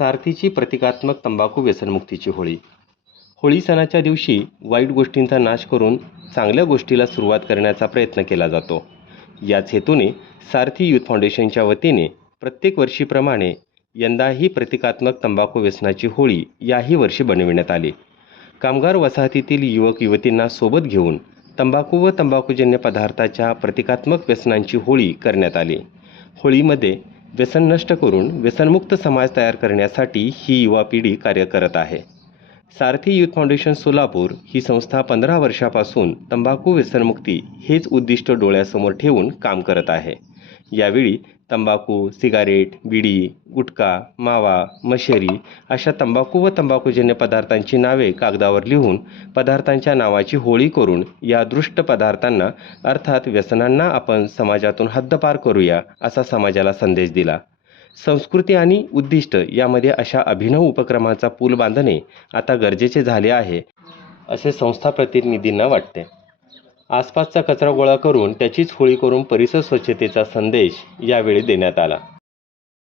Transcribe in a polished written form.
सारथीची प्रतिकात्मक तंबाखू व्यसनमुक्तीची होळी. होळी सणाच्या दिवशी वाईट गोष्टींचा नाश करून चांगल्या गोष्टीला सुरुवात करण्याचा प्रयत्न केला जातो. याच हेतूने सारथी युथ फाउंडेशनच्या वतीने प्रत्येक वर्षीप्रमाणे यंदाही प्रतिकात्मक तंबाखू व्यसनाची होळी याही वर्षी बनविण्यात आली. कामगार वसाहतीतील युवक युवतींना सोबत घेऊन तंबाखू व तंबाखूजन्य पदार्थाच्या प्रतिकात्मक व्यसनांची होळी करण्यात आली. होळीमध्ये व्यसन नष्ट करून व्यसनमुक्त समाज तयार करण्यासाठी ही युवा पिढी कार्य करत आहे. सारथी युथ फाउंडेशन सोलापूर ही संस्था 15 वर्षापासून तंबाखू व्यसनमुक्ती हेच उद्दिष्ट डोळ्यासमोर ठेवून काम करत आहे. यावेळी तंबाखू, सिगारेट, बिडी, गुटखा, मावा, मशेरी अशा तंबाखू व तंबाखूजन्य पदार्थांची नावे कागदावर लिहून पदार्थांच्या नावाची होळी करून या दृष्ट पदार्थांना अर्थात व्यसनांना आपण समाजातून हद्दपार करूया असा समाजाला संदेश दिला. संस्कृती आणि उद्दिष्ट यामध्ये अशा अभिनव उपक्रमाचा पूल बांधणे आता गरजेचे झाले आहे असे संस्था प्रतिनिधींना वाटते. आसपासचा कचरा गोळा करून त्याचीच होळी करून परिसर स्वच्छतेचा संदेश यावेळी देण्यात आला.